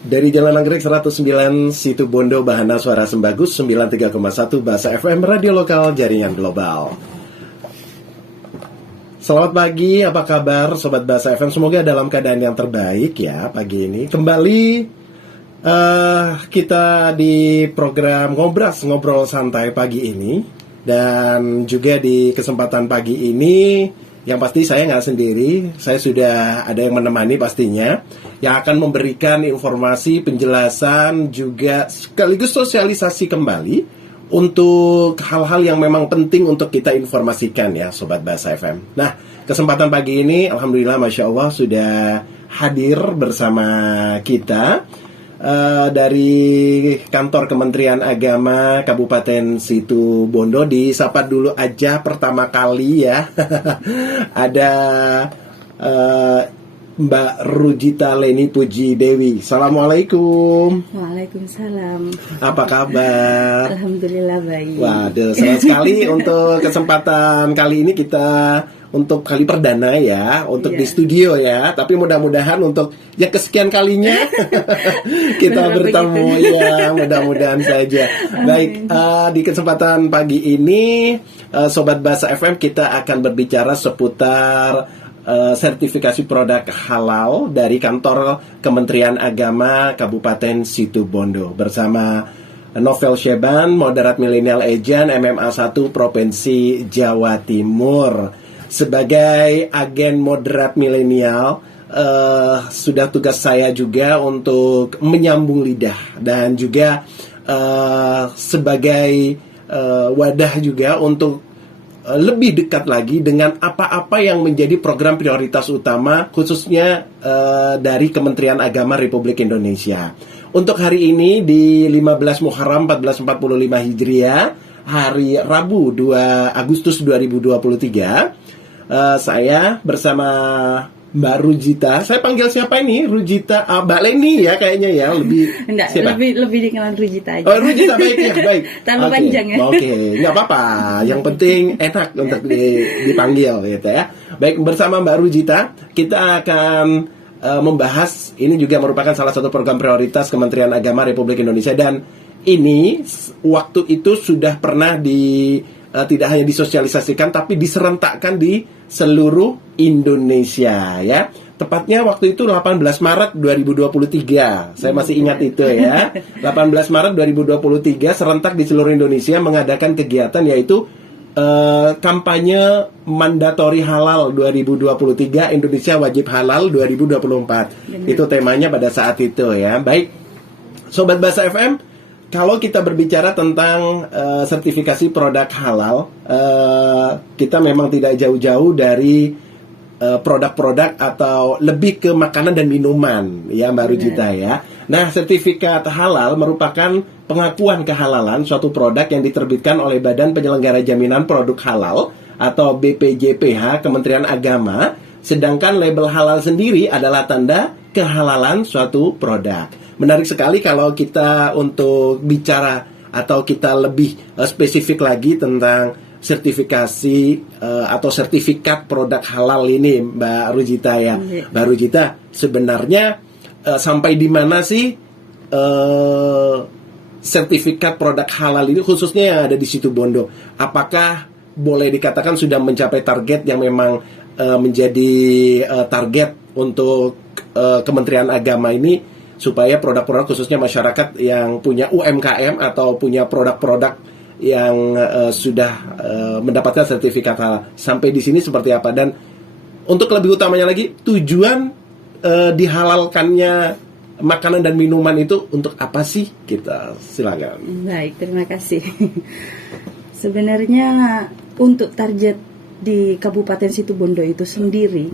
Dari Jalan Anggrek 109 Situ Bondo, Bahana Suara Sembagus 93,1 Bahasa FM Radio Lokal Jaringan Global. Selamat pagi, apa kabar Sobat Bahasa FM? Semoga dalam keadaan yang terbaik ya pagi ini. Kembali kita di program Ngobras, Ngobrol Santai pagi ini. Dan juga di kesempatan pagi ini, yang pasti saya nggak sendiri, saya sudah ada yang menemani pastinya, yang akan memberikan informasi, penjelasan, juga sekaligus sosialisasi kembali untuk hal-hal yang memang penting untuk kita informasikan ya Sobat Bahasa FM. Nah, kesempatan pagi ini Alhamdulillah Masya Allah sudah hadir bersama kita dari kantor Kementerian Agama Kabupaten Situ Bondo. Disapa dulu aja pertama kali ya. Ada Mbak Rujita Leni Puji Dewi. Assalamualaikum. Waalaikumsalam. Apa kabar? Alhamdulillah baik. Waduh, senang sekali untuk kesempatan kali ini kita untuk kali perdana ya, untuk di studio ya. Tapi mudah-mudahan untuk yang kesekian kalinya kita bertemu ya, mudah-mudahan saja. Baik, di kesempatan pagi ini Sobat Bahasa FM kita akan berbicara seputar sertifikasi produk halal dari kantor Kementerian Agama Kabupaten Situ Bondo bersama Novel Sheban, Moderat Millennial Agent MMA 1 Provinsi Jawa Timur. Sebagai agen moderat milenial, sudah tugas saya juga untuk menyambung lidah dan juga sebagai wadah juga untuk lebih dekat lagi dengan apa-apa yang menjadi program prioritas utama khususnya dari Kementerian Agama Republik Indonesia. Untuk hari ini di 15 Muharram 1445 Hijriah, hari Rabu 2 Agustus 2023, saya bersama Mbak Rujita. Saya panggil siapa ini? Rujita, Mbak Leni ya kayaknya ya, lebih enggak, siapa? lebih dikenal Rujita aja. Oh, Rujita, baik ya, baik. Terlalu panjang ya. Oke, nggak apa-apa. Yang penting enak untuk dipanggil gitu ya. Baik, bersama Mbak Rujita kita akan membahas, ini juga merupakan salah satu program prioritas Kementerian Agama Republik Indonesia, dan ini waktu itu sudah pernah tidak hanya disosialisasikan tapi diserentakkan di seluruh Indonesia ya. Tepatnya waktu itu 18 Maret 2023. Saya masih ingat itu ya. 18 Maret 2023 serentak di seluruh Indonesia mengadakan kegiatan yaitu kampanye mandatori halal 2023, Indonesia wajib halal 2024. Benar. Itu temanya pada saat itu ya. Baik, Sobat Bahasa FM, kalau kita berbicara tentang sertifikasi produk halal, kita memang tidak jauh-jauh dari produk-produk atau lebih ke makanan dan minuman, ya Mbak Rujita ya. Nah, sertifikat halal merupakan pengakuan kehalalan suatu produk yang diterbitkan oleh Badan Penyelenggara Jaminan Produk Halal atau BPJPH Kementerian Agama. Sedangkan label halal sendiri adalah tanda kehalalan suatu produk. Menarik sekali kalau kita untuk bicara atau kita lebih spesifik lagi tentang sertifikasi atau sertifikat produk halal ini, Mbak Rujita ya. Mbak Rujita, sebenarnya sampai di mana sih sertifikat produk halal ini khususnya yang ada di Situ Bondo? Apakah boleh dikatakan sudah mencapai target yang memang menjadi target untuk Kementerian Agama ini, supaya produk-produk khususnya masyarakat yang punya UMKM atau punya produk-produk yang sudah mendapatkan sertifikat halal sampai di sini seperti apa? Dan untuk lebih utamanya lagi, tujuan dihalalkannya makanan dan minuman itu untuk apa sih? Kita silakan. Baik, terima kasih. Sebenarnya untuk target di Kabupaten Situ Bondo itu sendiri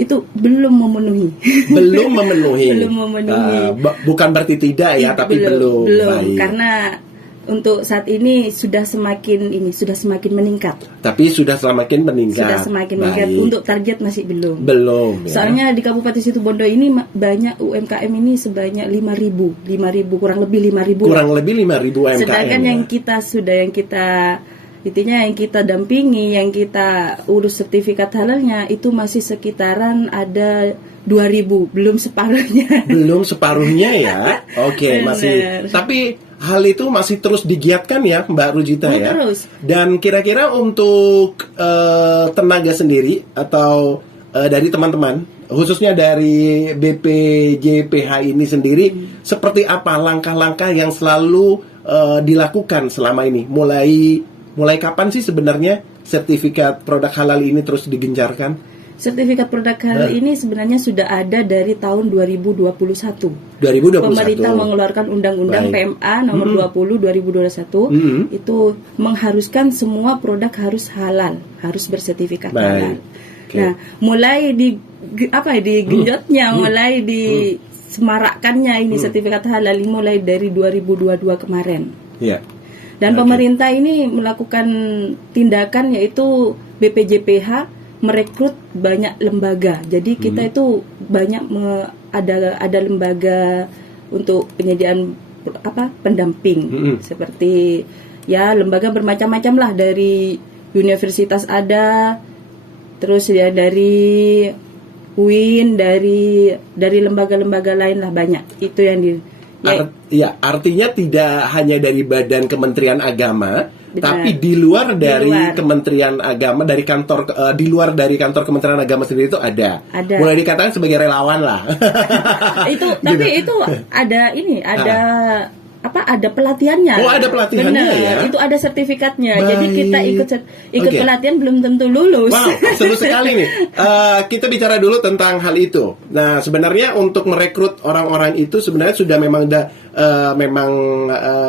itu belum memenuhi. Belum memenuhi. Belum memenuhi. Bukan berarti tidak ya, tapi belum. Belum, karena untuk saat ini sudah semakin meningkat. Tapi sudah semakin meningkat. Sudah semakin meningkat. Untuk target masih belum. Belum. Ya. Soalnya di Kabupaten Situ Bondo ini banyak UMKM ini sebanyak 5.000 kurang lebih 5.000. Kurang lebih 5.000 UMKM. Sedangkan ya. yang kita dampingi, yang kita urus sertifikat halalnya itu masih sekitaran ada 2000, belum separuhnya. Belum separuhnya ya. Oke, masih. Benar. Tapi hal itu masih terus digiatkan ya, Mbak Rujita ya. Terus. Dan kira-kira untuk tenaga sendiri atau dari teman-teman, khususnya dari BPJPH ini sendiri, seperti apa langkah-langkah yang selalu dilakukan selama ini? Mulai kapan sih sebenarnya sertifikat produk halal ini terus digencarkan? Sertifikat produk halal ini sebenarnya sudah ada dari tahun 2021. 2021. Pemerintah mengeluarkan Undang-Undang Baik. PMA nomor 20 2021 itu mengharuskan semua produk harus halal, harus bersertifikat Baik. halal. Oke. Nah, mulai digenjotnya, mulai disemarakkannya ini sertifikat halal ini mulai dari 2022 kemarin. Iya. Dan Oke. pemerintah ini melakukan tindakan yaitu BPJPH merekrut banyak lembaga. Jadi kita itu banyak ada lembaga untuk penyediaan pendamping seperti ya lembaga bermacam-macam lah, dari universitas ada, terus ya dari UIN, dari lembaga-lembaga lain lah banyak. Itu yang Artinya tidak hanya dari Badan Kementerian Agama, Benar. tapi di luar dari luar. Kementerian Agama, dari kantor di luar dari kantor Kementerian Agama sendiri itu ada. Ada. Mulai dikatakan sebagai relawan lah. Tapi itu ada ada pelatihannya. Oh, ada pelatihannya. Benar, ya. itu ada sertifikatnya. Baik. Jadi kita ikut Oke. pelatihan belum tentu lulus. Wow, seru sekali nih. Kita bicara dulu tentang hal itu. Nah, sebenarnya untuk merekrut orang-orang itu sebenarnya sudah memang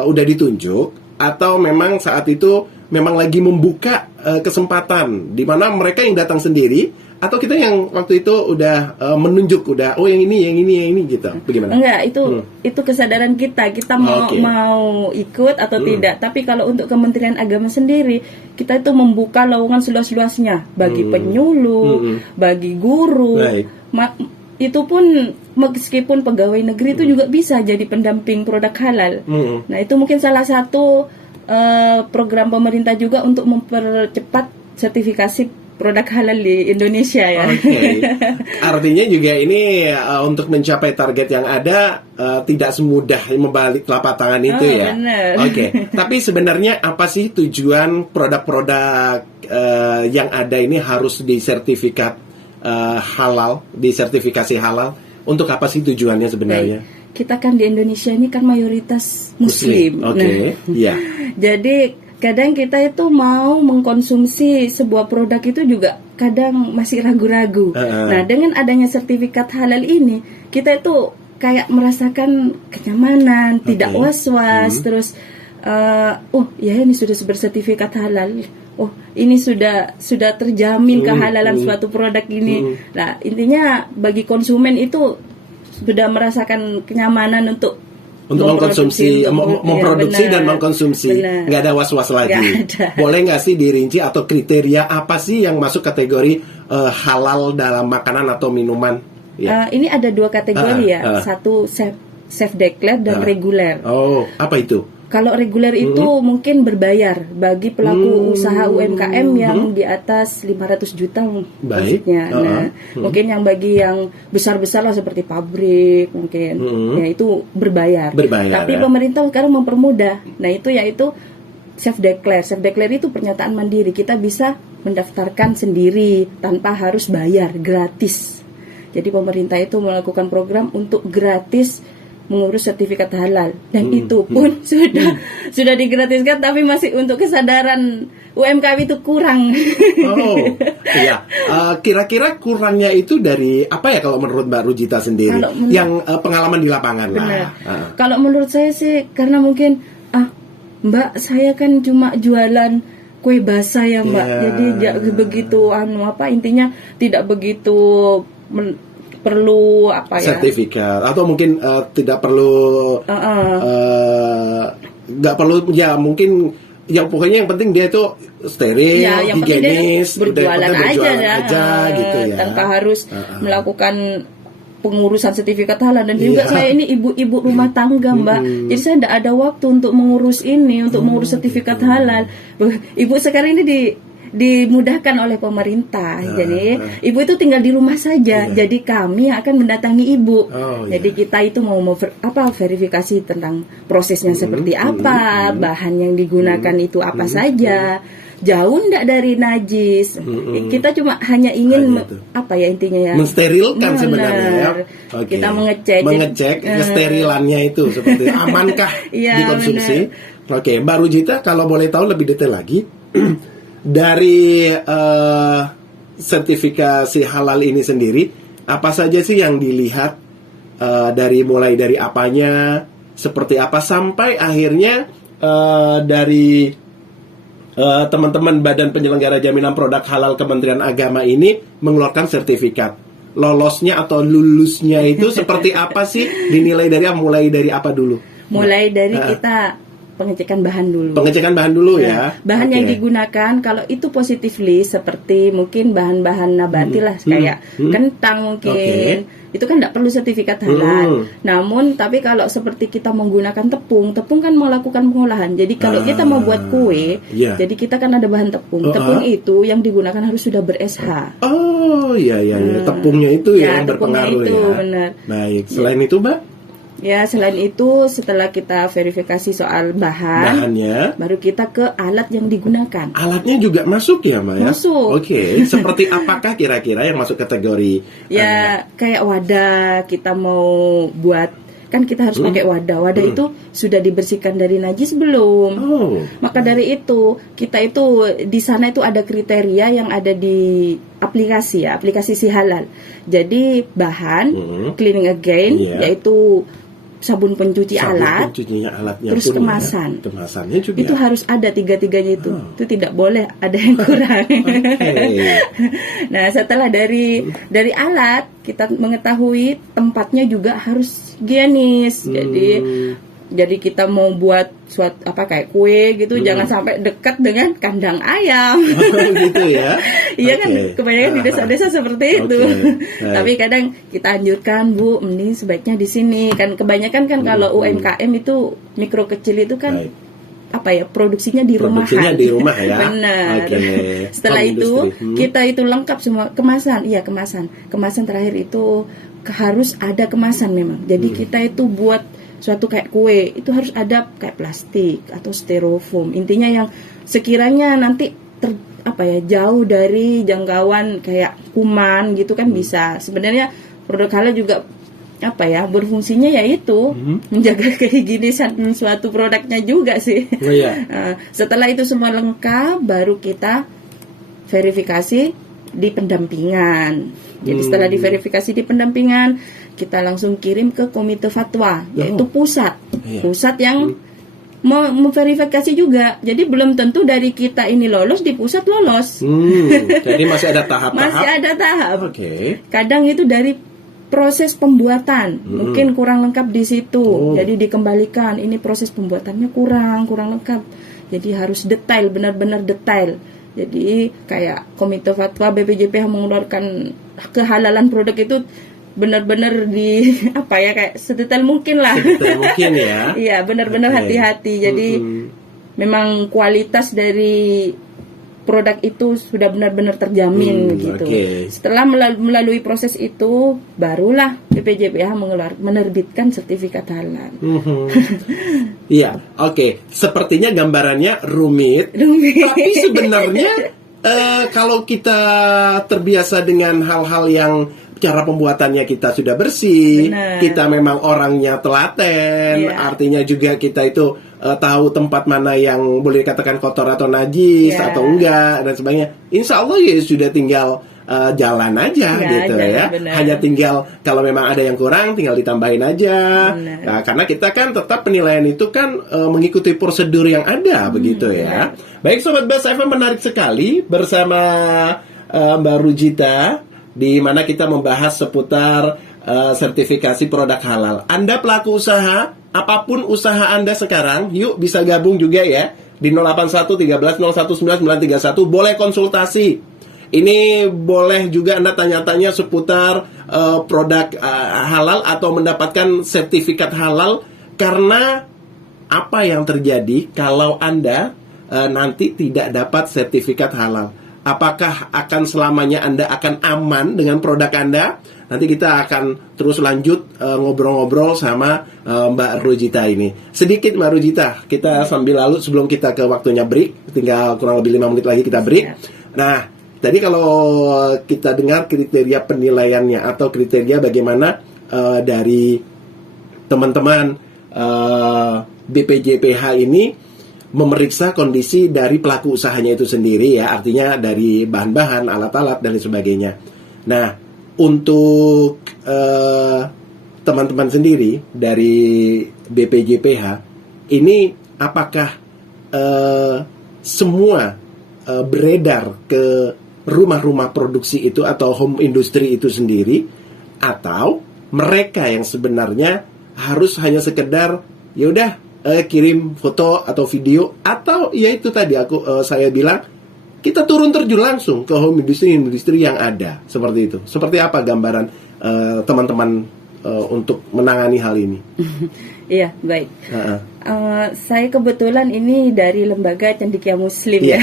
udah ditunjuk, atau memang saat itu memang lagi membuka kesempatan di mana mereka yang datang sendiri, atau kita yang waktu itu udah menunjuk, oh yang ini gitu. Bagaimana? Enggak, itu kesadaran kita mau ikut atau tidak. Tapi kalau untuk Kementerian Agama sendiri, kita itu membuka lowongan seluas-luasnya bagi penyuluh, bagi guru. Baik. Itu pun meskipun pegawai negeri itu juga bisa jadi pendamping produk halal. Nah, itu mungkin salah satu program pemerintah juga untuk mempercepat sertifikasi produk halal di Indonesia ya. Oke. Artinya juga ini untuk mencapai target yang ada tidak semudah membalik telapak tangan itu ya. Benar. Oke. Tapi sebenarnya apa sih tujuan produk-produk yang ada ini harus disertifikat halal, disertifikasi halal? Untuk apa sih tujuannya sebenarnya? Baik. Kita kan di Indonesia ini kan mayoritas Muslim. Oke. Iya. Jadi kadang kita itu mau mengkonsumsi sebuah produk itu juga kadang masih ragu-ragu. Nah, dengan adanya sertifikat halal ini, kita itu kayak merasakan kenyamanan, tidak was-was, terus ya ini sudah bersertifikat halal. Oh, ini sudah terjamin kehalalan suatu produk ini. Nah, intinya bagi konsumen itu sudah merasakan kenyamanan untuk mengkonsumsi, memproduksi benar, dan mengkonsumsi. benar. Nggak ada was-was lagi. Nggak ada. Boleh nggak sih dirinci atau kriteria apa sih yang masuk kategori halal dalam makanan atau minuman? Ya. Ini ada 2 kategori ya. Satu self declare dan reguler. Oh, apa itu? Kalau reguler itu mungkin berbayar bagi pelaku usaha UMKM yang di atas 500 juta maksudnya. Nah, mungkin yang bagi yang besar-besar lah seperti pabrik mungkin, ya itu berbayar. Tapi pemerintah sekarang mempermudah. Nah, itu yaitu self declare. Self declare itu pernyataan mandiri. Kita bisa mendaftarkan sendiri tanpa harus bayar, gratis. Jadi pemerintah itu melakukan program untuk gratis mengurus sertifikat halal, dan itu pun sudah digratiskan, tapi masih untuk kesadaran UMKM itu kurang. Oh, iya. Kira-kira kurangnya itu dari apa ya kalau menurut Mbak Rujita sendiri? Yang pengalaman di lapangan lah. Kalau menurut saya sih karena mungkin Mbak, saya kan cuma jualan kue basah ya Mbak, jadi tidak begitu intinya tidak begitu perlu sertifikat atau mungkin tidak perlu nggak perlu ya, mungkin yang pokoknya yang penting dia itu steril, higienis, berjualan aja gitu ya, tanpa harus melakukan pengurusan sertifikat halal. Dan juga saya ini ibu-ibu rumah tangga Mbak, jadi saya tidak ada waktu untuk mengurus ini, untuk mengurus sertifikat halal. Ibu sekarang ini dimudahkan oleh pemerintah. Jadi ibu itu tinggal di rumah saja. Iya. Jadi kami akan mendatangi ibu. Oh, Jadi kita itu mau verifikasi tentang prosesnya seperti apa, bahan yang digunakan itu apa saja. Jauh enggak dari najis. Kita cuma hanya ingin Hanya itu. apa ya intinya ya? Mensterilkan Benar. sebenarnya ya. Oke. Kita mengecek kesterilannya itu seperti amankah Iya, dikonsumsi. Oke, Mbak Rujita kalau boleh tahu lebih detail lagi dari sertifikasi halal ini sendiri, apa saja sih yang dilihat mulai dari apanya, seperti apa sampai akhirnya dari teman-teman Badan Penyelenggara Jaminan Produk Halal Kementerian Agama ini mengeluarkan sertifikat. Lolosnya atau lulusnya itu seperti apa sih? Dinilai dari mulai dari apa dulu? Mulai dari kita pengecekan bahan dulu. Pengecekan bahan dulu ya. Bahan Oke. yang digunakan kalau itu positively seperti mungkin bahan-bahan nabati lah kayak kentang mungkin. Itu kan tidak perlu sertifikat halal. Namun tapi kalau seperti kita menggunakan tepung kan melakukan pengolahan. Jadi kalau kita mau buat kue, iya. jadi kita kan ada bahan tepung. Tepung itu yang digunakan harus sudah ber-SH. Oh iya. Tepungnya itu Ya, yang tepungnya berpengaruh itu, ya. benar. Baik. Selain itu, Mbak, Ya, selain itu setelah kita verifikasi soal bahannya, baru kita ke alat yang digunakan. alatnya juga masuk ya, Mbak ya? Masuk. Oke. Seperti apakah kira-kira yang masuk kategori? Ya, kayak wadah kita mau buat, kan kita harus pakai wadah. Wadah itu sudah dibersihkan dari najis belum? Oh. Maka dari itu, kita itu di sana itu ada kriteria yang ada di aplikasi ya, aplikasi si halal. Jadi bahan cleaning again, Iya. yaitu sabun pencuci alat, pencucinya alatnya terus pun ya. kemasan. Kemasannya juga. Itu harus ada tiga-tiganya itu. Itu tidak boleh ada yang kurang. Nah, setelah dari alat kita mengetahui tempatnya juga harus higienis. Jadi kita mau buat suatu kayak kue gitu, jangan sampai dekat dengan kandang ayam. Gitu ya. Iya kan, kebanyakan di desa-desa seperti itu. Tapi kadang kita anjurkan, Bu, mending sebaiknya di sini. Kan kebanyakan kan kalau UMKM itu mikro kecil itu kan produksinya di rumahan. Produksinya di rumah ya. Benar. Okay. Setelah itu kita itu lengkap semua kemasan. Iya, kemasan terakhir itu harus ada kemasan memang. Jadi kita itu buat suatu kayak kue itu harus ada kayak plastik atau styrofoam. Intinya yang sekiranya nanti jauh dari jangkauan kayak kuman gitu kan bisa. Sebenarnya produk halal juga berfungsinya yaitu menjaga kehigienisan suatu produknya juga sih. Oh, iya. Setelah itu semua lengkap baru kita verifikasi di pendampingan. Jadi setelah diverifikasi di pendampingan kita langsung kirim ke komite fatwa, yaitu pusat yang memverifikasi juga. Jadi belum tentu dari kita ini lolos, di pusat lolos. Jadi masih ada tahap-tahap. Masih ada tahap. Oke. Kadang itu dari proses pembuatan mungkin kurang lengkap di situ. Jadi dikembalikan, ini proses pembuatannya kurang lengkap. Jadi harus detail, benar-benar detail. Jadi kayak komite fatwa BPJPH mengeluarkan kehalalan produk itu benar-benar kayak sedetail mungkin lah. Sedetail mungkin ya. Iya, benar-benar hati-hati. Jadi memang kualitas dari produk itu sudah benar-benar terjamin gitu. Setelah melalui proses itu, barulah BPJPH menerbitkan sertifikat halal. Iya, oke. Sepertinya gambarannya rumit. Tapi sebenarnya kalau kita terbiasa dengan hal-hal yang cara pembuatannya kita sudah bersih, kita memang orangnya telaten, artinya juga kita itu tahu tempat mana yang boleh dikatakan kotor atau najis atau enggak dan sebagainya. Insya Allah ya sudah tinggal jalan aja gitu ya. Benar. Hanya tinggal kalau memang ada yang kurang tinggal ditambahin aja. Nah, karena kita kan tetap penilaian itu kan mengikuti prosedur yang ada begitu ya. Baik Sobat Bas FM, menarik sekali bersama Mbak Rujita di mana kita membahas seputar sertifikasi produk halal. Anda pelaku usaha, apapun usaha Anda sekarang, yuk bisa gabung juga ya di 081 13 019 931, boleh konsultasi. Ini boleh juga Anda tanya-tanya seputar produk halal atau mendapatkan sertifikat halal, karena apa yang terjadi kalau Anda nanti tidak dapat sertifikat halal. apakah akan selamanya Anda akan aman dengan produk Anda? Nanti kita akan terus lanjut ngobrol-ngobrol sama Mbak Rujita ini. Sedikit Mbak Rujita, kita sambil lalu sebelum kita ke waktunya break, tinggal kurang lebih 5 menit lagi kita break. Nah, tadi kalau kita dengar kriteria penilaiannya atau kriteria bagaimana dari teman-teman BPJPH ini memeriksa kondisi dari pelaku usahanya itu sendiri ya, artinya dari bahan-bahan, alat-alat dan sebagainya. Nah, untuk teman-teman sendiri dari BPJPH ini apakah semua beredar ke rumah-rumah produksi itu atau home industry itu sendiri, atau mereka yang sebenarnya harus hanya sekedar ya udah kirim foto atau video, atau ya itu tadi saya bilang kita turun terjun langsung ke home industry yang ada seperti itu. Seperti apa gambaran teman-teman untuk menangani hal ini? Iya, baik. Saya kebetulan ini dari lembaga Cendekia Muslim ya.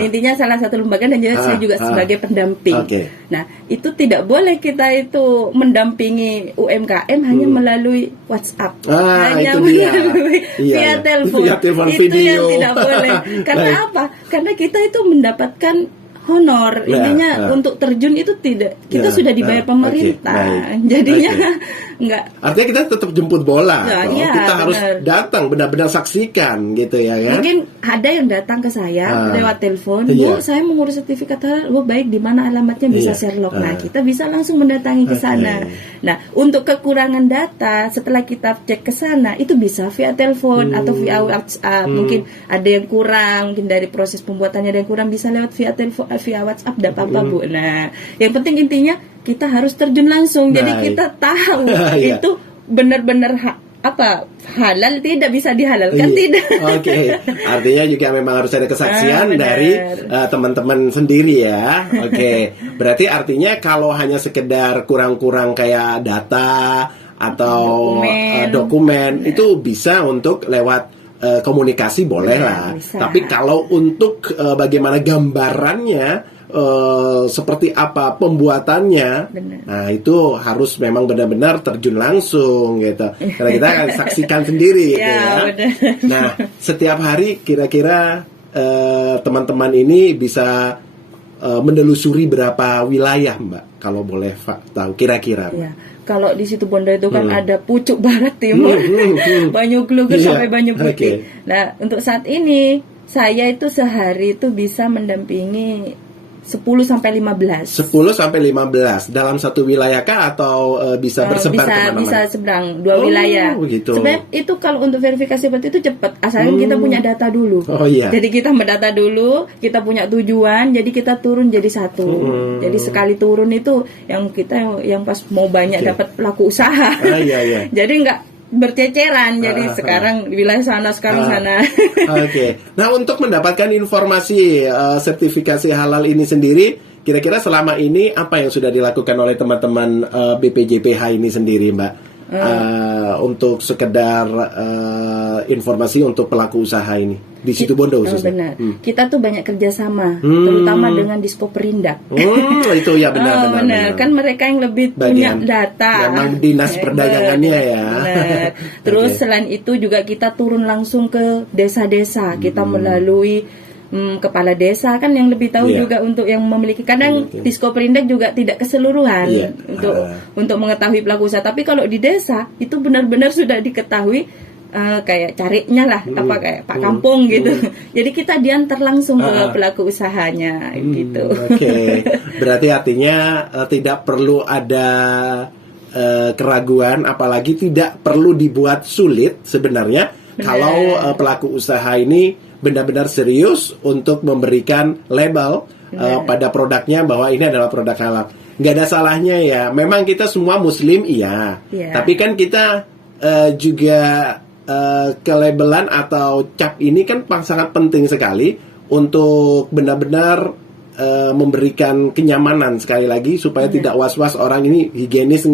Intinya salah satu lembaga dan saya juga sebagai pendamping. Nah, itu tidak boleh kita itu mendampingi UMKM hanya melalui WhatsApp, hanya melalui via telepon. Itu yang tidak boleh. Karena apa? Karena kita itu mendapatkan honor, intinya untuk terjun itu tidak, kita sudah dibayar pemerintah, jadinya enggak. Artinya kita tetap jemput bola, kita harus datang benar-benar saksikan gitu ya kan? Mungkin ada yang datang ke saya lewat telepon, Bu, saya mengurus sertifikat halal, Bu, baik di mana alamatnya bisa Sherlock. Nah, kita bisa langsung mendatangi ke sana. Nah, untuk kekurangan data setelah kita cek ke sana itu bisa via telepon atau via WhatsApp. Mungkin ada yang kurang, mungkin dari proses pembuatannya ada yang kurang, bisa lewat via telepon, via WhatsApp, tidak apa-apa Bu. Nah, yang penting intinya kita harus terjun langsung. Jadi kita tahu itu benar-benar halal, tidak bisa dihalalkan, tidak. Artinya juga memang harus ada kesaksian dari teman-teman sendiri ya. Berarti artinya kalau hanya sekedar kurang-kurang kayak data atau dokumen itu bisa untuk lewat komunikasi boleh lah. Bisa. Tapi kalau untuk bagaimana gambarannya, seperti apa pembuatannya, nah itu harus memang benar-benar terjun langsung gitu. Karena kita akan saksikan sendiri gitu ya. Nah, setiap hari kira-kira teman-teman ini bisa menelusuri berapa wilayah, Mbak? Kalau boleh tahu kira-kira. Ya. Kalau di situ Bondo itu kan ada pucuk barat timur, Banyuglugur sampai Banyu Putih. Nah, untuk saat ini saya itu sehari itu bisa mendampingi 10 sampai 15. 10 sampai 15 dalam satu wilayah kah atau bisa bersebar kemana-mana? Bisa seberang 2 wilayah. Begitu. Sebenarnya itu kalau untuk verifikasi seperti itu cepat, asalkan kita punya data dulu. Jadi kita mendata dulu, kita punya tujuan, jadi kita turun jadi satu. Jadi sekali turun itu yang kita yang pas mau banyak dapat pelaku usaha. Jadi enggak berceceran, jadi sekarang di wilayah sana, sekarang sana. Nah, untuk mendapatkan informasi sertifikasi halal ini sendiri, kira-kira selama ini apa yang sudah dilakukan oleh teman-teman BPJPH ini sendiri, Mbak? Untuk sekedar informasi untuk pelaku usaha ini di situ Bondo khususnya. Benar. Kita tuh banyak kerjasama, terutama dengan Diskoperindak. Itu ya benar. Kan mereka yang lebih punya data. Memang dinas perdagangannya ya. Terus selain itu juga kita turun langsung ke desa-desa. Kita melalui kepala desa kan yang lebih tahu juga untuk yang memiliki. Kadang Diskoperindak juga tidak keseluruhan untuk mengetahui pelaku usaha. Tapi kalau di desa itu benar-benar sudah diketahui. Kayak carinya lah kayak Pak Kampung gitu. Jadi kita diantar langsung ke pelaku usahanya gitu. Berarti artinya tidak perlu ada keraguan, apalagi tidak perlu dibuat sulit sebenarnya. Kalau pelaku usaha ini benar-benar serius untuk memberikan label pada produknya bahwa ini adalah produk halal. Nggak ada salahnya ya. Memang kita semua Muslim tapi kan kita juga kelabelan atau cap ini kan sangat penting sekali untuk benar-benar memberikan kenyamanan sekali lagi supaya tidak was-was orang ini higienis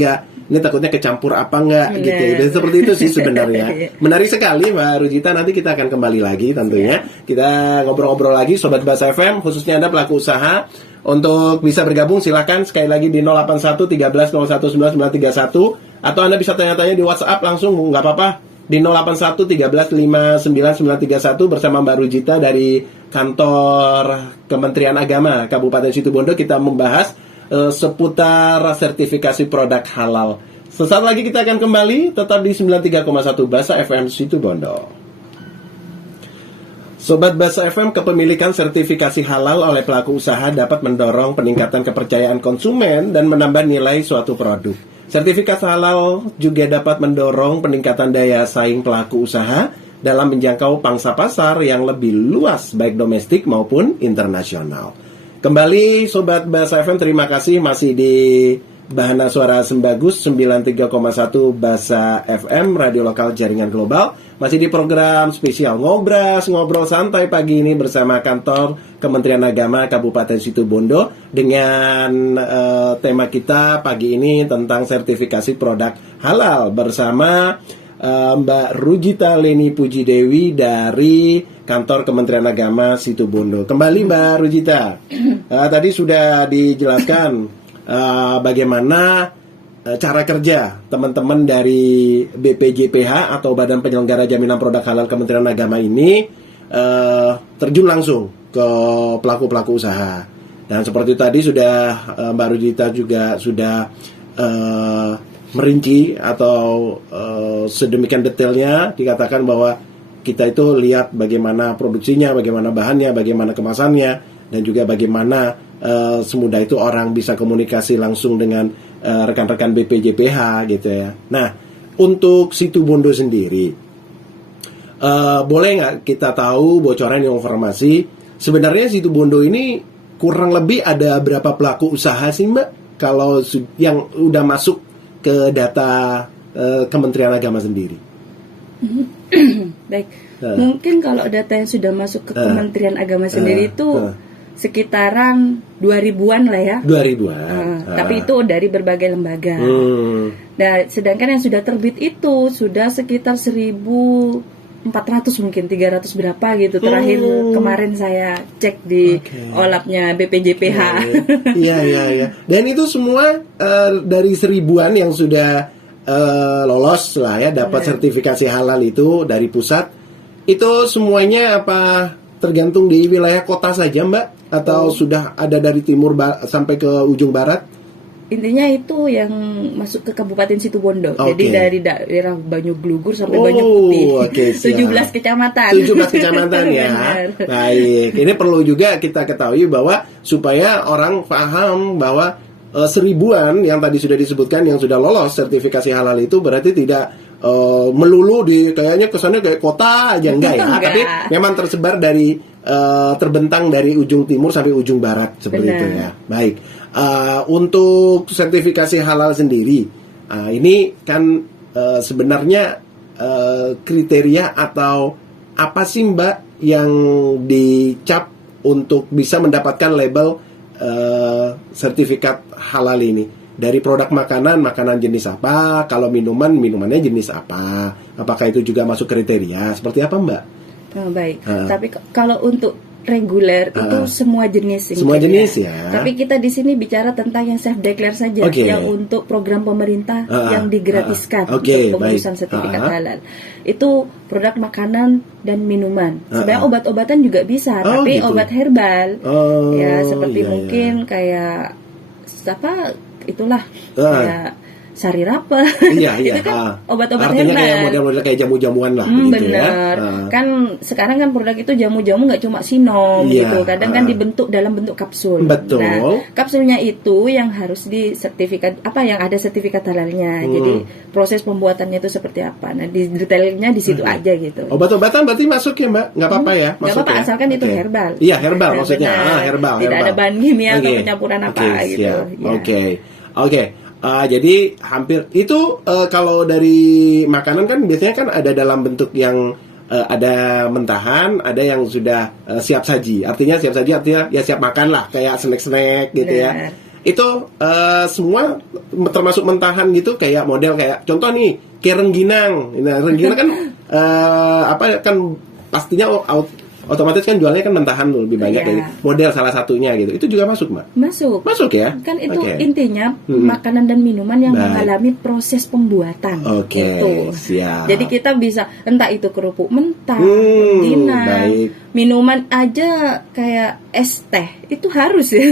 ini takutnya kecampur apa enggak Bener. gitu. Dan seperti itu sih sebenarnya. Menarik sekali Mbak Rujita, nanti kita akan kembali lagi tentunya. Kita ngobrol-ngobrol lagi Sobat Bahasa FM, khususnya Anda pelaku usaha. Untuk bisa bergabung silakan sekali lagi di 081 13 01 9931, atau Anda bisa tanya-tanya di WhatsApp langsung, nggak apa-apa, di 081 13 59 931 bersama Mbak Rujita dari kantor Kementerian Agama Kabupaten Situbondo. Kita membahas seputar sertifikasi produk halal. Sesaat lagi kita akan kembali tetap di 93,1 Bahasa FM Situbondo. Sobat Bahasa FM, kepemilikan sertifikasi halal oleh pelaku usaha dapat mendorong peningkatan kepercayaan konsumen dan menambah nilai suatu produk. Sertifikasi halal juga dapat mendorong peningkatan daya saing pelaku usaha dalam menjangkau pangsa pasar yang lebih luas, baik domestik maupun internasional. Kembali Sobat Bahasa FM, terima kasih masih di Bahana Suara Sembagus 93,1 Bahasa FM, radio lokal jaringan global. Masih di program spesial ngobrol santai pagi ini bersama kantor Kementerian Agama Kabupaten Situbondo dengan tema kita pagi ini tentang sertifikasi produk halal bersama Mbak Rujita Leni Pujidewi dari kantor Kementerian Agama Situbondo. Kembali Mbak Rujita, tadi sudah dijelaskan bagaimana cara kerja teman-teman dari BPJPH atau Badan Penyelenggara Jaminan Produk Halal Kementerian Agama ini terjun langsung ke pelaku-pelaku usaha. Dan seperti tadi sudah Mbak Rujita juga sudah merinci atau sedemikian detailnya dikatakan bahwa kita itu lihat bagaimana produksinya, bagaimana bahannya, bagaimana kemasannya, dan juga bagaimana semudah itu orang bisa komunikasi langsung dengan rekan-rekan BPJPH gitu ya. Nah, untuk Situbondo sendiri, boleh nggak kita tahu bocoran informasi sebenarnya Situbondo ini kurang lebih ada berapa pelaku usaha sih Mbak? Kalau yang udah masuk ke data Kementerian Agama sendiri. Baik, mungkin kalau data yang sudah masuk ke Kementerian Agama sendiri itu sekitaran 2000-an lah ya. 2000-an. Tapi itu dari berbagai lembaga. Nah, sedangkan yang sudah terbit itu sudah sekitar 1400 mungkin 300 berapa gitu. Terakhir kemarin saya cek di OLAP-nya BPJPH. Iya. Dan itu semua dari 1000-an yang sudah lolos lah ya, dapat sertifikasi halal itu dari pusat. Itu semuanya apa tergantung di wilayah kota saja Mbak? Atau sudah ada dari timur sampai ke ujung barat? Intinya itu yang masuk ke Kabupaten Situbondo. Jadi dari daerah Banyuglugur sampai Banyu Putih. 17 kecamatan. 17 kecamatan ya. Baik. Ini perlu juga kita ketahui bahwa supaya orang paham bahwa 1000-an yang tadi sudah disebutkan yang sudah lolos sertifikasi halal itu berarti tidak melulu di kayaknya kesannya kayak kota aja enggak ya. Tapi memang tersebar dari terbentang dari ujung timur sampai ujung barat seperti itu ya. Baik. Untuk sertifikasi halal sendiri, ini kan sebenarnya kriteria atau apa sih Mbak yang dicap untuk bisa mendapatkan label sertifikat halal ini? Dari produk makanan jenis apa? Kalau minumannya jenis apa? Apakah itu juga masuk kriteria? Seperti apa Mbak? Baik, tapi kalau untuk reguler itu semua jenis. Semua jenis ya. Tapi kita di sini bicara tentang yang self declare saja, yang untuk program pemerintah yang digratiskan untuk pengurusan sertifikat halal. Itu produk makanan dan minuman. Sebenarnya obat-obatan juga bisa, tapi gitu. Obat herbal. Ya seperti mungkin kayak apa itulah kayak sari rapa. Iya. Itu kan obat-obat artinya herbal. Kayak model-model kayak jamu-jamuan lah gitu bener. Ya. Kan sekarang kan produk itu jamu-jamu nggak cuma sinom gitu. Kadang kan dibentuk dalam bentuk kapsul. Betul. Nah, kapsulnya itu yang harus disertifikat yang ada sertifikat halalnya. Jadi proses pembuatannya itu seperti apa. Nah, di detailnya di situ aja gitu. Obat-obatan berarti masuk ya, Mbak? Nggak apa-apa ya? Nggak apa-apa asalkan itu herbal. Iya, herbal maksudnya. Herbal. Tidak ada bahan kimia atau pencampuran apa gitu. Oke. Jadi hampir itu kalau dari makanan kan biasanya kan ada dalam bentuk yang ada mentahan, ada yang sudah siap saji. Artinya siap saji artinya ya siap makan lah, kayak snack-snack gitu ya. itu semua termasuk mentahan gitu, kayak model kayak contoh nih kayak rengginang. Nah, rengginang kan kan pastinya otomatis kan jualnya kan mentahan tuh, lebih banyak dari model salah satunya gitu. Itu juga masuk, Mbak? Masuk ya? Kan itu intinya makanan dan minuman yang mengalami proses pembuatan. Itu. Siap. Jadi kita bisa entah itu kerupuk mentah, rengginang, minuman aja kayak es teh itu harus ya.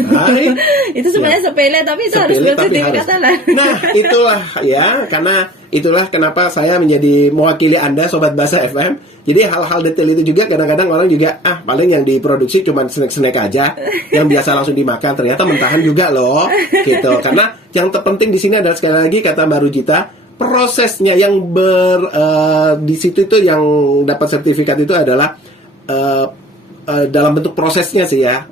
Itu sebenarnya sepele tapi itu harus bersertifikat halal. Nah, itulah ya, karena itulah kenapa saya menjadi mewakili Anda Sobat Bahasa FM. Jadi hal-hal detail itu juga kadang-kadang orang juga paling yang diproduksi cuma snack-snack aja, yang biasa langsung dimakan, ternyata mentahan juga loh, gitu. Karena yang terpenting di sini adalah sekali lagi kata Mbak Rujita, prosesnya yang di situ itu yang dapat sertifikat itu adalah dalam bentuk prosesnya sih ya,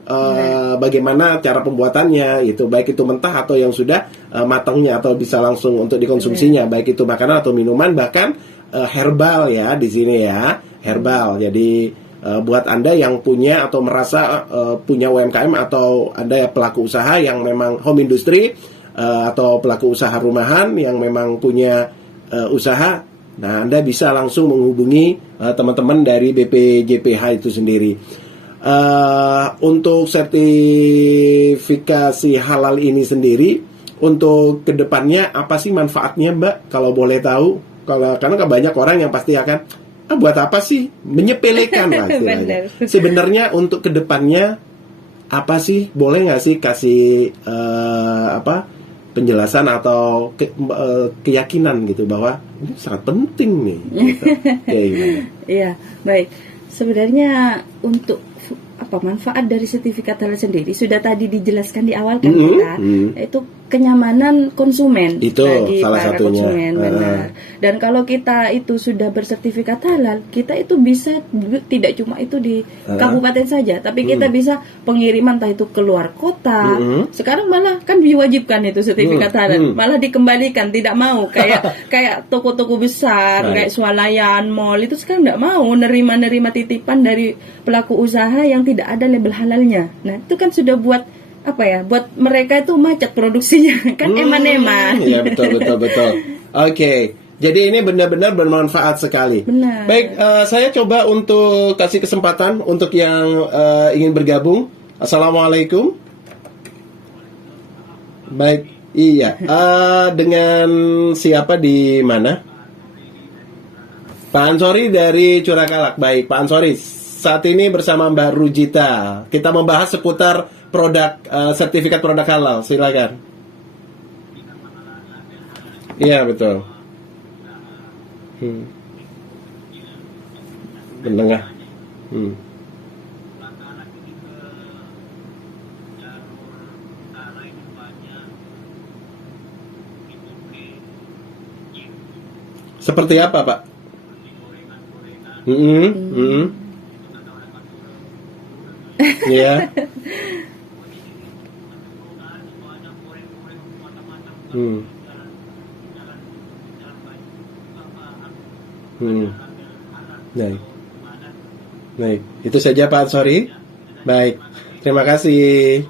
bagaimana cara pembuatannya itu, baik itu mentah atau yang sudah matangnya atau bisa langsung untuk dikonsumsinya, baik itu makanan atau minuman, bahkan herbal ya di sini ya, herbal. Jadi buat Anda yang punya atau merasa punya UMKM atau Anda pelaku usaha yang memang home industry atau pelaku usaha rumahan yang memang punya usaha, nah Anda bisa langsung menghubungi teman-teman dari BPJPH itu sendiri. Untuk sertifikasi halal ini sendiri, untuk kedepannya apa sih manfaatnya, Mbak? Kalau boleh tahu. Karena banyak orang yang pasti akan buat apa sih, menyepelekan lah sebenarnya. Untuk kedepannya apa sih, boleh nggak sih kasih penjelasan atau keyakinan gitu bahwa ini sangat penting nih gitu. Iya, baik. Sebenarnya untuk manfaat dari sertifikat halal sendiri sudah tadi dijelaskan di awal kan kita, yaitu kenyamanan konsumen itu bagi salah para satunya. Konsumen, benar. Dan kalau kita itu sudah bersertifikat halal, kita itu bisa tidak cuma itu di kabupaten saja, tapi kita bisa pengiriman entah itu keluar kota. Sekarang malah kan diwajibkan itu sertifikat halal, malah dikembalikan, tidak mau kayak toko-toko besar kayak swalayan, mall itu sekarang tidak mau nerima titipan dari pelaku usaha yang tidak ada label halalnya. Nah, itu kan sudah buat buat mereka itu macet produksinya kan, eman-eman. Iya, betul. Oke. Jadi ini benar-benar bermanfaat sekali. Benar. Baik, saya coba untuk kasih kesempatan untuk yang ingin bergabung. Assalamualaikum. Baik, iya. Dengan siapa di mana? Pak Ansori dari Curakalak. Baik, Pak Ansori. Saat ini bersama Mbak Rujita. Kita membahas seputar produk sertifikat produk halal. Silakan. Iya, betul. Menengah. Seperti apa, Pak? Iya. Baik. Itu saja Pak Ansori. Baik. Terima kasih.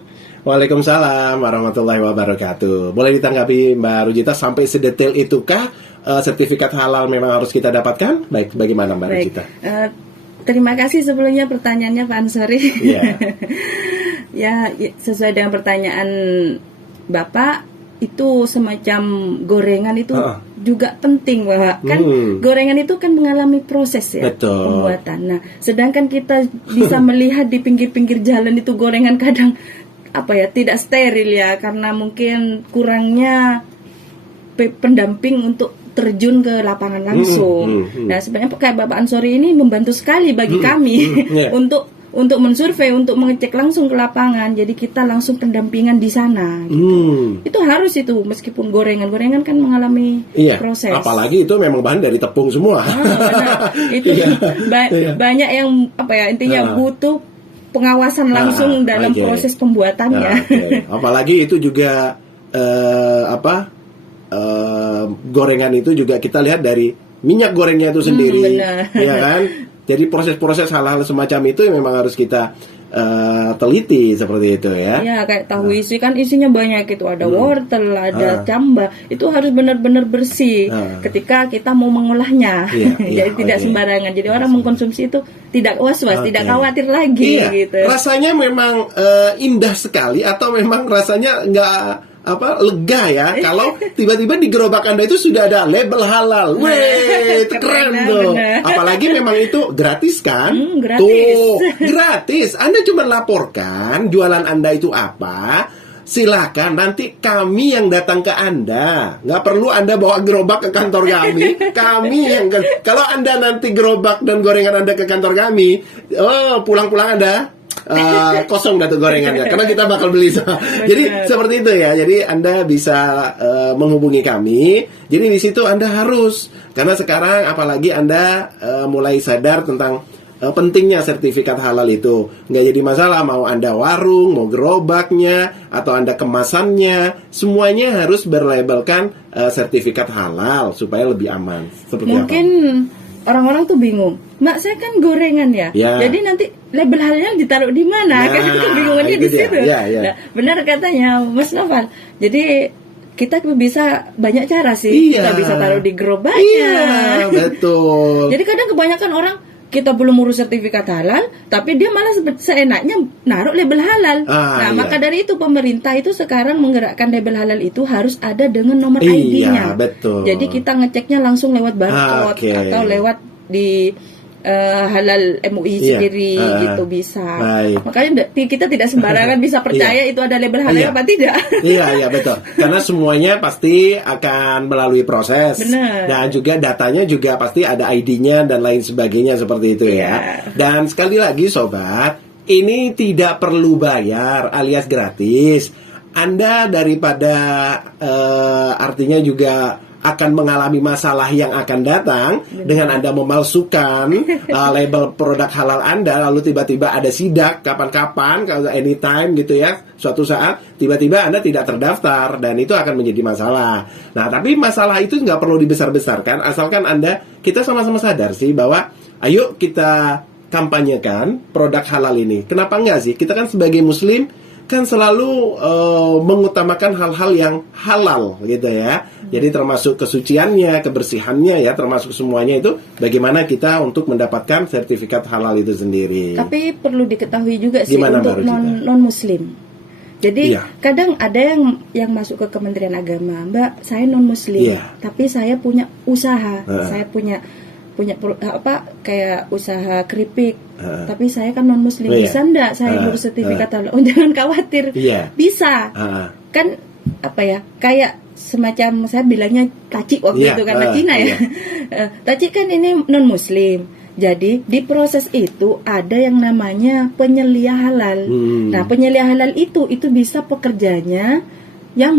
Waalaikumsalam warahmatullahi wabarakatuh. Boleh ditanggapi Mbak Rujita, sampai sedetail itukah sertifikat halal memang harus kita dapatkan? Baik, bagaimana Mbak Rujita? Terima kasih sebelumnya pertanyaannya Pak Ansori. Yeah. Ya, sesuai dengan pertanyaan Bapak, itu semacam gorengan itu juga penting, bahwa kan gorengan itu kan mengalami proses ya. Betul. Pembuatan. Nah, sedangkan kita bisa melihat di pinggir-pinggir jalan itu gorengan kadang tidak steril ya, karena mungkin kurangnya pendamping untuk terjun ke lapangan langsung. Nah, sebenarnya kayak Bapak Ansori ini membantu sekali bagi kami untuk mensurvei, untuk mengecek langsung ke lapangan. Jadi kita langsung pendampingan di sana. Gitu. Itu harus itu, meskipun gorengan kan mengalami proses. Apalagi itu memang bahan dari tepung semua. Itu banyak yang intinya butuh pengawasan langsung dalam proses pembuatannya. Apalagi itu juga gorengan itu juga kita lihat dari minyak gorengnya itu sendiri, ya kan? Jadi proses-proses hal-hal semacam itu yang memang harus kita teliti seperti itu ya. Ya, kayak tahu isi kan isinya banyak itu, ada wortel, ada camba, itu harus benar-benar bersih ketika kita mau mengolahnya. Jadi tidak sembarangan. Jadi orang mengkonsumsi itu tidak was-was, tidak khawatir lagi gitu. Rasanya memang indah sekali atau memang rasanya nggak lega ya kalau tiba-tiba di gerobak Anda itu sudah ada label halal. Weh, itu keren tuh. Apalagi memang itu gratis kan? Gratis. Tuh, gratis. Anda cuma laporkan jualan Anda itu apa. Silakan, nanti kami yang datang ke Anda. Nggak perlu Anda bawa gerobak ke kantor kami. Kami yang kalau Anda nanti gerobak dan gorengan Anda ke kantor kami, pulang-pulang Anda kosong datu gorengannya karena kita bakal beli. Jadi seperti itu ya. Jadi Anda bisa menghubungi kami. Jadi di situ Anda harus, karena sekarang apalagi Anda mulai sadar tentang pentingnya sertifikat halal itu. Nggak jadi masalah mau Anda warung, mau gerobaknya, atau Anda kemasannya, semuanya harus berlabelkan sertifikat halal supaya lebih aman. Seperti mungkin orang-orang tuh bingung, Mbak, saya kan gorengan ya. Jadi nanti label halalnya ditaruh di mana? Kan kebingungannya di situ. Nah, benar katanya Mas Noval. Jadi kita bisa banyak cara sih. Kita bisa taruh di gerobaknya. Betul. Jadi kadang kebanyakan orang, kita belum urus sertifikat halal, tapi dia malah seenaknya naruh label halal. Maka dari itu pemerintah itu sekarang menggerakkan label halal itu harus ada dengan nomor ID-nya. Betul. Jadi kita ngeceknya langsung lewat barcode atau lewat di halal MUI sendiri gitu bisa. Makanya kita tidak sembarangan bisa percaya itu ada label halal apa tidak. Iya betul. Karena semuanya pasti akan melalui proses. Dan juga datanya juga pasti ada ID-nya dan lain sebagainya seperti itu ya. Dan sekali lagi sobat, ini tidak perlu bayar alias gratis. Anda daripada artinya juga akan mengalami masalah yang akan datang dengan Anda memalsukan label produk halal Anda, lalu tiba-tiba ada sidak kapan-kapan, kalau anytime gitu ya, suatu saat tiba-tiba Anda tidak terdaftar dan itu akan menjadi masalah. Nah, tapi masalah itu nggak perlu dibesar-besarkan, asalkan kita sama-sama sadar sih bahwa ayo kita kampanyekan produk halal ini. Kenapa enggak sih? Kita kan sebagai muslim kan selalu mengutamakan hal-hal yang halal gitu ya. Jadi termasuk kesuciannya, kebersihannya ya, termasuk semuanya itu bagaimana kita untuk mendapatkan sertifikat halal itu sendiri. Tapi perlu diketahui juga sih untuk non muslim. Jadi kadang ada yang masuk ke Kementerian Agama, Mbak, saya non muslim, tapi saya punya usaha, saya punya kayak usaha keripik, tapi saya kan non muslim, bisa enggak saya ngurus sertifikat halal? Jangan khawatir, bisa. Kan kayak semacam saya bilangnya tacik waktu itu karena Cina ya. Tacik kan ini non muslim. Jadi di proses itu ada yang namanya penyelia halal. Nah, penyelia halal itu bisa pekerjanya yang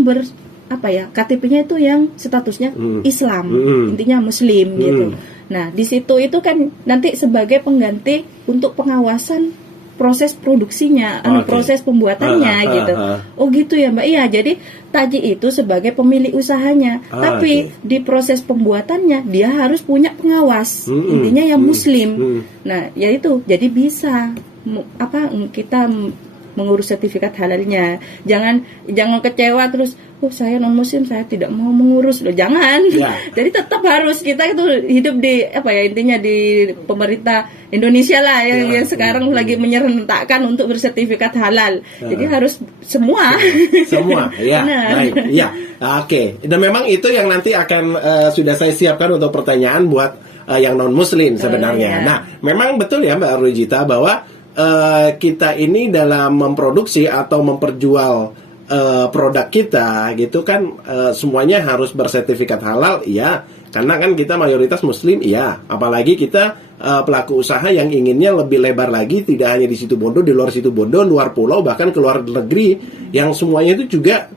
KTP-nya itu yang statusnya Islam, intinya muslim gitu. Nah, di situ itu kan nanti sebagai pengganti untuk pengawasan proses produksinya, proses pembuatannya gitu. Oh gitu ya Mbak. Iya, jadi taji itu sebagai pemilik usahanya, tapi di proses pembuatannya dia harus punya pengawas, intinya yang muslim. Nah, ya itu, jadi bisa kita mengurus sertifikat halalnya. Jangan kecewa terus, saya non muslim, saya tidak mau mengurus loh. Jangan. Jadi tetap harus kita itu hidup di intinya di pemerintah Indonesia lah yang sekarang lagi menyerentakkan untuk bersertifikat halal. Jadi harus semua. Ya. Baik. Ya. Oke. Dan memang itu yang nanti akan sudah saya siapkan untuk pertanyaan buat yang non muslim sebenarnya. Nah, memang betul ya Mbak Rujita bahwa kita ini dalam memproduksi atau memperjual produk kita gitu kan semuanya harus bersertifikat halal, karena kan kita mayoritas muslim, apalagi kita pelaku usaha yang inginnya lebih lebar lagi, tidak hanya di Situbondo, di luar Situbondo, luar pulau, bahkan ke luar negeri, yang semuanya itu juga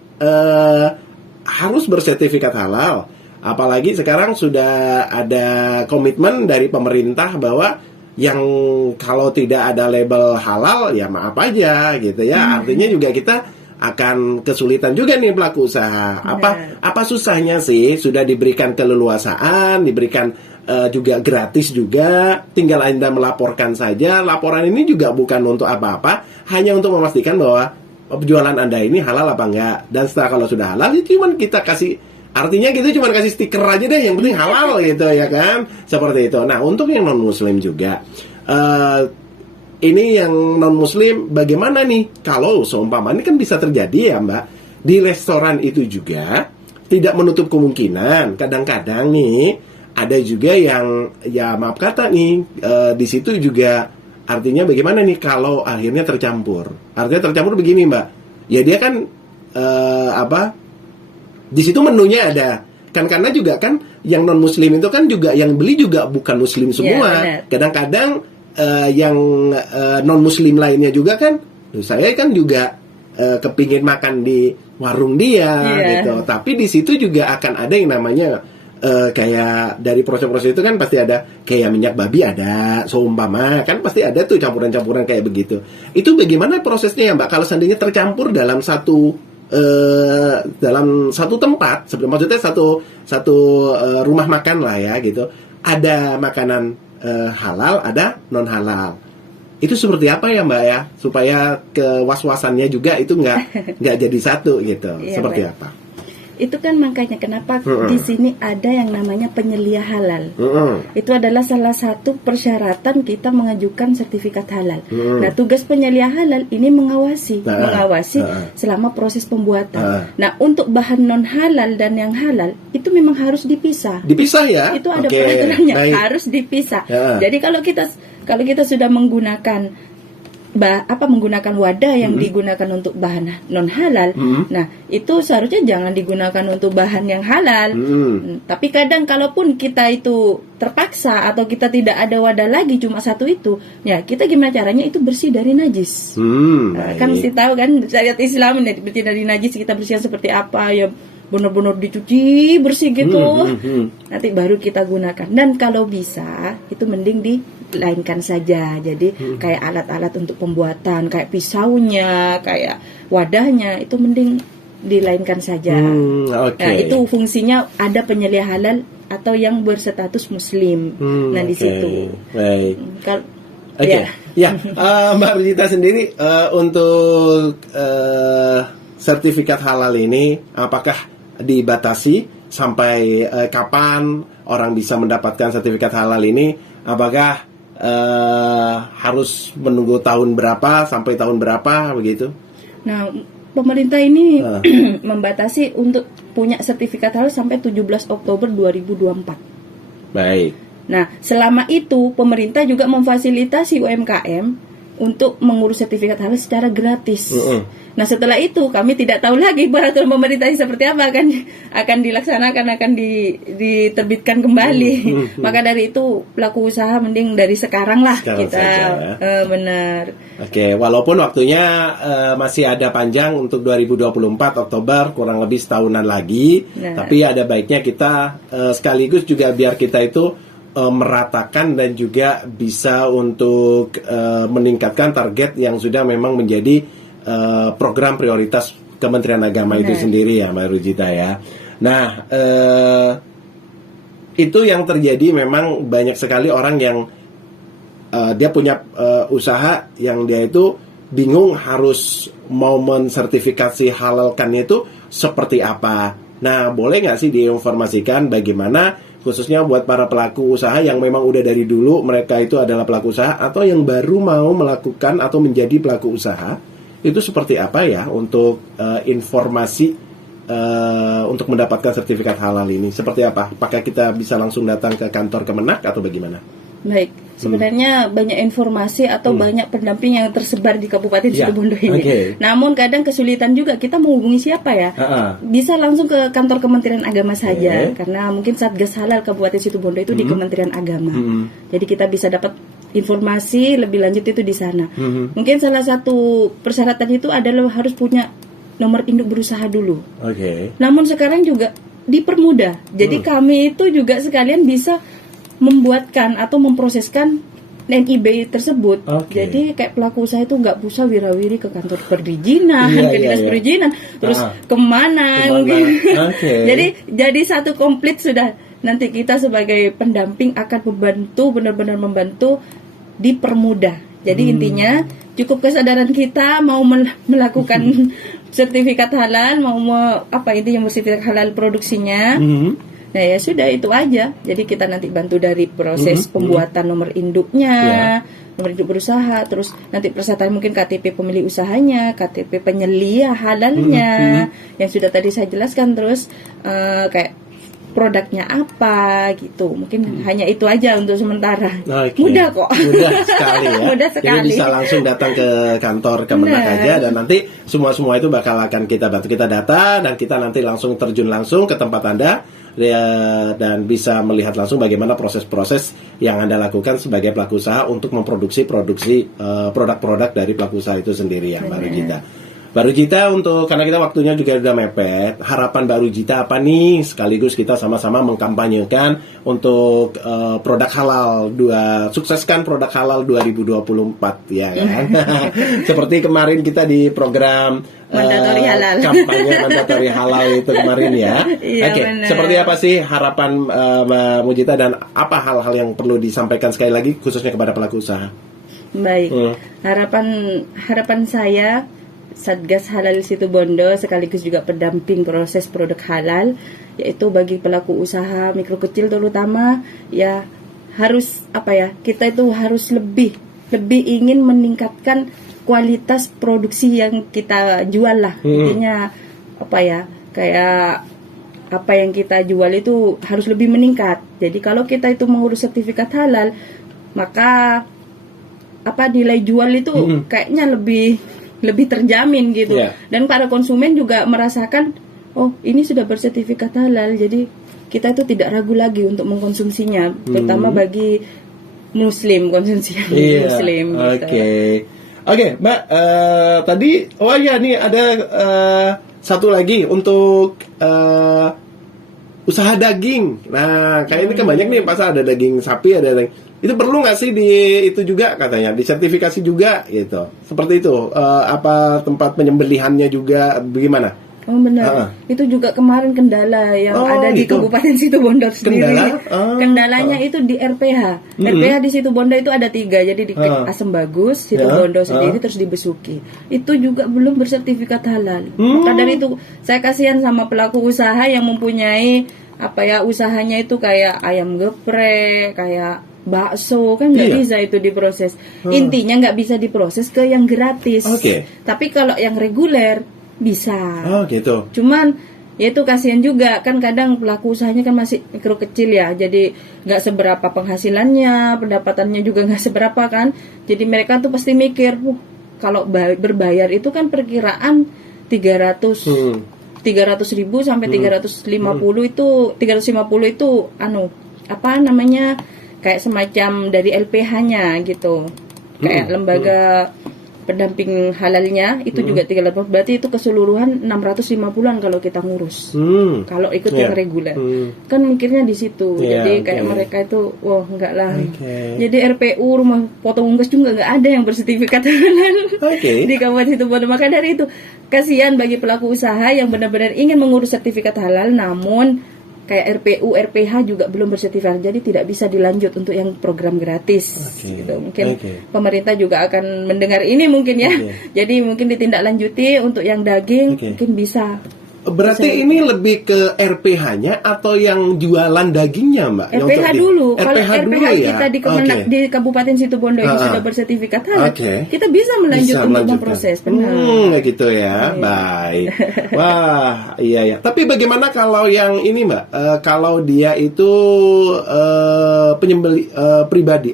harus bersertifikat halal. Apalagi sekarang sudah ada komitmen dari pemerintah bahwa yang kalau tidak ada label halal ya maaf aja gitu ya. Artinya juga kita akan kesulitan juga nih pelaku usaha. Apa susahnya sih? Sudah diberikan keleluasaan, diberikan juga gratis juga, tinggal Anda melaporkan saja. Laporan ini juga bukan untuk apa-apa, hanya untuk memastikan bahwa penjualan Anda ini halal apa enggak. Dan setelah kalau sudah halal, itu cuman kita kasih, artinya gitu cuma kasih stiker aja deh, yang penting halal gitu ya kan, seperti itu. Nah, untuk yang non muslim juga, ini yang non muslim bagaimana nih? Kalau seumpama ini kan bisa terjadi ya Mbak, di restoran itu juga tidak menutup kemungkinan kadang-kadang nih ada juga yang ya maaf kata nih di situ juga, artinya bagaimana nih kalau akhirnya tercampur. Artinya tercampur begini Mbak, ya dia kan di situ menunya ada kan, karena juga kan yang non muslim itu kan juga yang beli juga bukan muslim semua. Kadang-kadang yang non muslim lainnya juga kan, saya kan juga kepingin makan di warung dia gitu, tapi di situ juga akan ada yang namanya kayak dari proses-proses itu kan pasti ada kayak minyak babi, ada seumpama kan pasti ada tuh campuran-campuran kayak begitu. Itu bagaimana prosesnya ya Mbak kalau seandainya tercampur dalam satu tempat, maksudnya satu rumah makan lah ya gitu, ada makanan halal, ada non halal. Itu seperti apa ya Mbak ya, supaya kewas-wasannya juga itu nggak jadi satu gitu. Seperti apa? Itu kan makanya kenapa di sini ada yang namanya penyelia halal. Itu adalah salah satu persyaratan kita mengajukan sertifikat halal. Nah, tugas penyelia halal ini mengawasi selama proses pembuatan. Nah, untuk bahan non halal dan yang halal itu memang harus dipisah. Dipisah ya? Itu ada peraturannya, harus dipisah. Jadi kalau kita sudah menggunakan menggunakan wadah yang digunakan untuk bahan non halal, nah itu seharusnya jangan digunakan untuk bahan yang halal. Tapi kadang kalaupun kita itu terpaksa atau kita tidak ada wadah lagi, cuma satu itu, ya kita gimana caranya itu bersih dari najis. Kan mesti tahu kan syariat Islam bersih dari najis, kita bersihkan seperti apa ya, benar-benar dicuci bersih gitu, nanti baru kita gunakan. Dan kalau bisa itu mending dilainkan saja. Jadi kayak alat-alat untuk pembuatan, kayak pisaunya, kayak wadahnya, itu mending dilainkan saja. Nah, itu fungsinya ada penyelia halal atau yang berstatus muslim. Nah, di situ. Mbak Rujita sendiri untuk sertifikat halal ini apakah dibatasi sampai kapan orang bisa mendapatkan sertifikat halal ini? Apakah harus menunggu tahun berapa sampai tahun berapa begitu? Nah, pemerintah ini membatasi untuk punya sertifikat halal sampai 17 Oktober 2024. Baik. Nah, selama itu pemerintah juga memfasilitasi UMKM untuk mengurus sertifikat halal secara gratis. Nah, setelah itu kami tidak tahu lagi peraturan pemerintah seperti apa akan dilaksanakan, akan diterbitkan kembali. Maka dari itu pelaku usaha mending dari sekarang lah kita benar. Oke, walaupun waktunya masih ada panjang untuk 2024 Oktober, kurang lebih setahunan lagi. Tapi ada baiknya kita sekaligus juga biar kita itu meratakan dan juga bisa untuk meningkatkan target yang sudah memang menjadi program prioritas Kementerian Agama itu sendiri ya Mbak Rujita ya. Nah, itu yang terjadi, memang banyak sekali orang yang dia punya usaha yang dia itu bingung harus mau mensertifikasi halalkannya itu seperti apa. Nah, boleh nggak sih diinformasikan bagaimana khususnya buat para pelaku usaha yang memang udah dari dulu mereka itu adalah pelaku usaha, atau yang baru mau melakukan atau menjadi pelaku usaha, itu seperti apa ya untuk informasi untuk mendapatkan sertifikat halal ini? Seperti apa? Apakah kita bisa langsung datang ke kantor Kemenak atau bagaimana? Baik, sebenarnya banyak informasi atau banyak pendamping yang tersebar di Kabupaten Situbondo ini. Namun kadang kesulitan juga kita menghubungi siapa ya. Bisa langsung ke kantor Kementerian Agama saja, karena mungkin Satgas Halal Kabupaten Situbondo itu di Kementerian Agama. Jadi kita bisa dapat informasi lebih lanjut itu di sana. Mungkin salah satu persyaratan itu adalah harus punya nomor induk berusaha dulu. Namun sekarang juga dipermudah. Jadi kami itu juga sekalian bisa membuatkan atau memproseskan NIB tersebut. Jadi kayak pelaku usaha itu nggak usah wirawiri ke kantor perizinan, ke dinas perizinan, terus kemana mungkin. Jadi satu komplit sudah nanti kita sebagai pendamping akan membantu, benar-benar membantu, dipermudah. Jadi intinya cukup kesadaran kita mau melakukan sertifikat halal, intinya sertifikat halal produksinya. Nah ya sudah, itu aja. Jadi kita nanti bantu dari proses pembuatan nomor induknya, nomor induk berusaha, terus nanti persyaratan mungkin KTP pemilik usahanya, KTP penyelia halalnya, yang sudah tadi saya jelaskan, terus kayak produknya apa gitu. Mungkin hanya itu aja untuk sementara. Okay. Mudah kok. Mudah sekali ya. Mudah sekali. Jadi bisa langsung datang ke kantor Kemenak aja, dan nanti semua itu bakal akan kita bantu, kita data, dan kita nanti langsung terjun langsung ke tempat Anda dan bisa melihat langsung bagaimana proses-proses yang Anda lakukan sebagai pelaku usaha untuk memproduksi produk-produk dari pelaku usaha itu sendiri ya, Mbak Rujita. Mbak Rujita, karena kita waktunya juga udah mepet, harapan Mbak Rujita apa nih? Sekaligus kita sama-sama mengkampanyekan untuk produk halal, sukseskan produk halal 2024 ya kan? Seperti kemarin kita di program Mandatori halal, kampanye mandatori halal itu kemarin ya. Oke, seperti apa sih harapan Mbak Mujita, dan apa hal-hal yang perlu disampaikan sekali lagi khususnya kepada pelaku usaha? Baik, harapan saya Satgas Halal Situbondo sekaligus juga pendamping proses produk halal, yaitu bagi pelaku usaha mikro kecil terutama ya, harus kita itu harus lebih ingin meningkatkan kualitas produksi yang kita jual lah. Intinya kayak apa yang kita jual itu harus lebih meningkat. Jadi kalau kita itu mengurus sertifikat halal, maka nilai jual itu kayaknya lebih terjamin gitu. Dan para konsumen juga merasakan, oh ini sudah bersertifikat halal, jadi kita itu tidak ragu lagi untuk mengkonsumsinya, terutama bagi muslim, konsumsi muslim gitu. Oke, Mbak, tadi nih ada satu lagi untuk usaha daging. Nah, kayak ini kan banyak nih, pasal ada daging sapi, ada daging. Itu perlu nggak sih itu juga katanya disertifikasi juga gitu, seperti itu, apa tempat penyembelihannya juga bagaimana? Oh benar, itu juga kemarin kendala yang ada di Kabupaten Situbondo sendiri. Kendalanya itu di RPH. RPH di Situbondo itu ada 3, jadi di Asem Bagus, Situbondo sendiri, terus di Besuki. Itu juga belum bersertifikat halal. Maka dari itu saya kasihan sama pelaku usaha yang mempunyai usahanya itu kayak ayam geprek, kayak bakso, kan nggak bisa itu diproses. Intinya nggak bisa diproses ke yang gratis. Tapi kalau yang reguler bisa. Gitu. Cuman ya itu kasihan juga kan, kadang pelaku usahanya kan masih mikro kecil ya, jadi nggak seberapa penghasilannya, pendapatannya juga nggak seberapa kan. Jadi mereka tuh pasti mikir, kalau berbayar itu kan perkiraan 300.000 sampai 350 itu 350 itu kayak semacam dari LPH-nya gitu, kayak lembaga pendamping halalnya itu juga 300, berarti itu keseluruhan 650-an kalau kita ngurus. Kalau ikut yang reguler. Kan mikirnya di situ. Jadi kayak mereka itu enggak lah. Jadi RPU rumah potong unggas juga enggak ada yang bersertifikat halal di Kabupaten Situbondo. Maka dari itu kasihan bagi pelaku usaha yang benar-benar ingin mengurus sertifikat halal, namun kayak RPU, RPH juga belum bersertifikat, jadi tidak bisa dilanjut untuk yang program gratis. Gitu. Mungkin pemerintah juga akan mendengar ini mungkin ya. Jadi mungkin ditindaklanjuti untuk yang daging, mungkin bisa. Berarti ini lebih ke RPH-nya atau yang jualan dagingnya, Mbak? RPH dulu. Kalau RPH RPH kita di Kabupaten Situbondo ini sudah bersertifikat halal, kita bisa melanjutkan untuk memproses. Benar. Gitu ya. Baik. Wah, iya. Tapi bagaimana kalau yang ini, Mbak? Kalau dia itu penyembelih pribadi,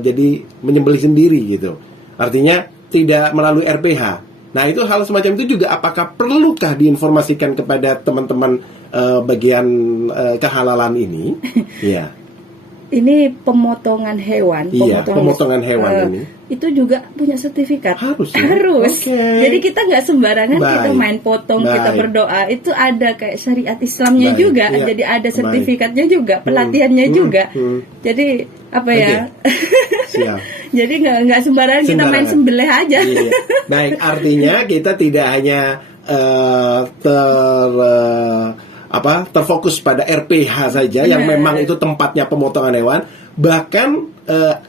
jadi menyembelih sendiri gitu. Artinya tidak melalui RPH. Nah, itu hal semacam itu juga apakah perlukah diinformasikan kepada teman-teman bagian kehalalan ini? Iya. Ini pemotongan hewan. Pemotongan hewan ini. Itu juga punya sertifikat. Harus. Jadi kita nggak sembarangan kita main potong, kita berdoa. Itu ada kayak syariat Islamnya juga. Jadi ada sertifikatnya juga, pelatihannya juga. Jadi Siap. Jadi nggak sembarangan kita main sembelih aja. Baik, artinya kita tidak hanya terfokus pada RPH saja yang memang itu tempatnya pemotongan hewan. Bahkan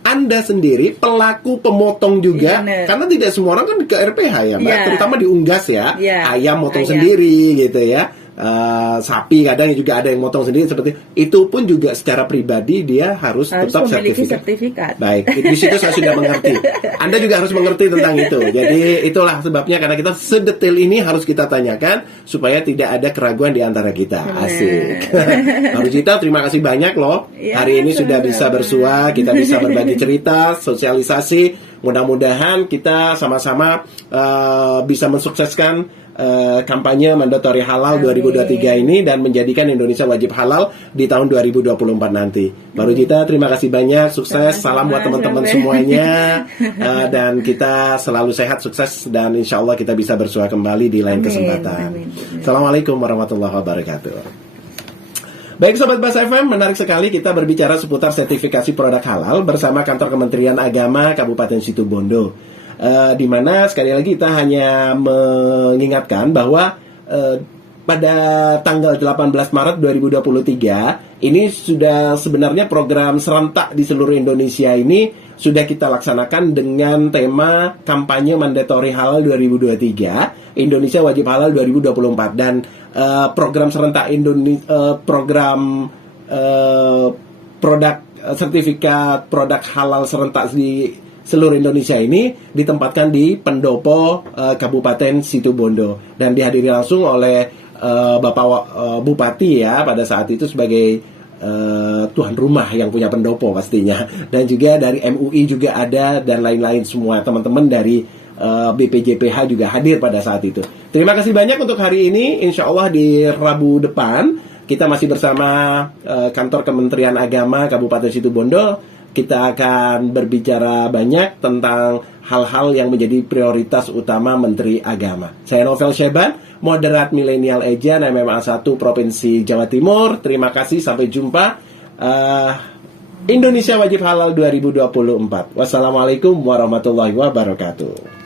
Anda sendiri pelaku pemotong juga, karena tidak semua orang kan ke RPH ya Mbak, terutama di unggas ya, ayam motong sendiri gitu ya. Sapi kadang juga ada yang motong sendiri seperti itu, pun juga secara pribadi dia harus tetap memiliki sertifikat. Baik, di situ saya sudah mengerti. Anda juga harus mengerti tentang itu. Jadi itulah sebabnya karena kita sedetail ini harus kita tanyakan supaya tidak ada keraguan di antara kita. Asik. Baru Jita, terima kasih banyak loh. Hari ini sudah bisa bersua, kita bisa berbagi cerita, sosialisasi. Mudah-mudahan kita sama-sama bisa mensukseskan kampanye mandatory halal 2023 ini dan menjadikan Indonesia wajib halal di tahun 2024 nanti. Baru Jita, terima kasih banyak, sukses, salam buat teman-teman semuanya, dan kita selalu sehat, sukses, dan insya Allah kita bisa bersua kembali di lain kesempatan. Assalamualaikum warahmatullahi wabarakatuh. Baik Sobat Bas FM, menarik sekali kita berbicara seputar sertifikasi produk halal bersama Kantor Kementerian Agama Kabupaten Situbondo. Di mana sekali lagi kita hanya mengingatkan bahwa pada tanggal 18 Maret 2023 ini sudah sebenarnya program serentak di seluruh Indonesia ini sudah kita laksanakan dengan tema kampanye mandatory halal 2023, Indonesia wajib halal 2024, dan program serentak program produk sertifikat produk halal serentak di seluruh Indonesia ini ditempatkan di Pendopo Kabupaten Situbondo dan dihadiri langsung oleh Bapak Bupati ya pada saat itu sebagai tuan rumah yang punya pendopo pastinya, dan juga dari MUI juga ada, dan lain-lain semua teman-teman dari BPJPH juga hadir pada saat itu. Terima kasih banyak untuk hari ini. Insya Allah di Rabu depan kita masih bersama Kantor Kementerian Agama Kabupaten Situbondo. Kita akan berbicara banyak tentang hal-hal yang menjadi prioritas utama Menteri Agama. Saya Novel Syeban, moderat Millennial Agent MMA 1 Provinsi Jawa Timur. Terima kasih, sampai jumpa. Indonesia Wajib Halal 2024. Wassalamualaikum warahmatullahi wabarakatuh.